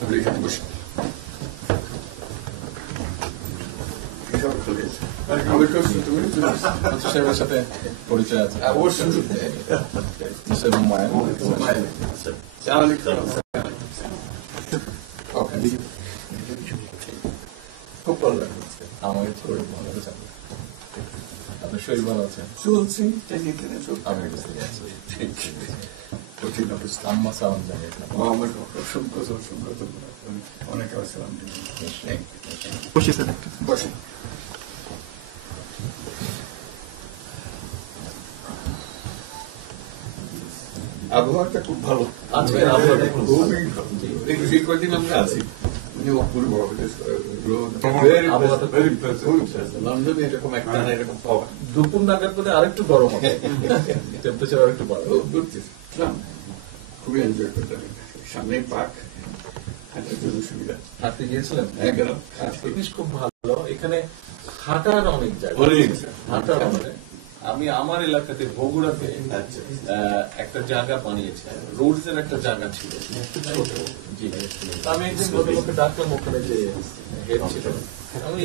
এখানে বসে সাহেবের সাথে পরিচয় আছে অবশ্যই মায়ের খুব ভালো লাগছে। আমাকে শরীর ভালো আছে। আপনার শরীর ভালো আছে? চলছি আমি বুঝতে পারছি। কঠিন অবস্থা। আম্মা সালাম জানিয়ে আমার অসংখ্য অনেক আসসালাম। বসে স্যার বসে আবহাওয়াটা খুব ভালো। আজকে আবহাওয়াটা খুব ভালো। খুবই ভালো। এই কদিন আমরা আছি অপূর্ব লন্ডনে এরকম একটা এরকম পাওয়া দুপুর নাগাদ করে আরেকটু গরম হবে, টেম্পারেচার আরেকটু বাড়বে। খুবই এনজয় করতাম। সামনে পার্ক, হাঁটার জন্য সুবিধা। হাঁটতে গিয়েছিলেন? গেলাম। জিনিস খুব ভালো, এখানে হাঁটার অনেক জায়গা, হাঁটার অনেক। আমি আমার এলাকাতে বগুড়াতে একটা জায়গা বানিয়েছি, রোডস এর একটা জায়গা ছিল ছোট। জি, আমি একদিন ভদ্রলোককে ডাকলাম, ওখানে যে হেড ছিল, আমি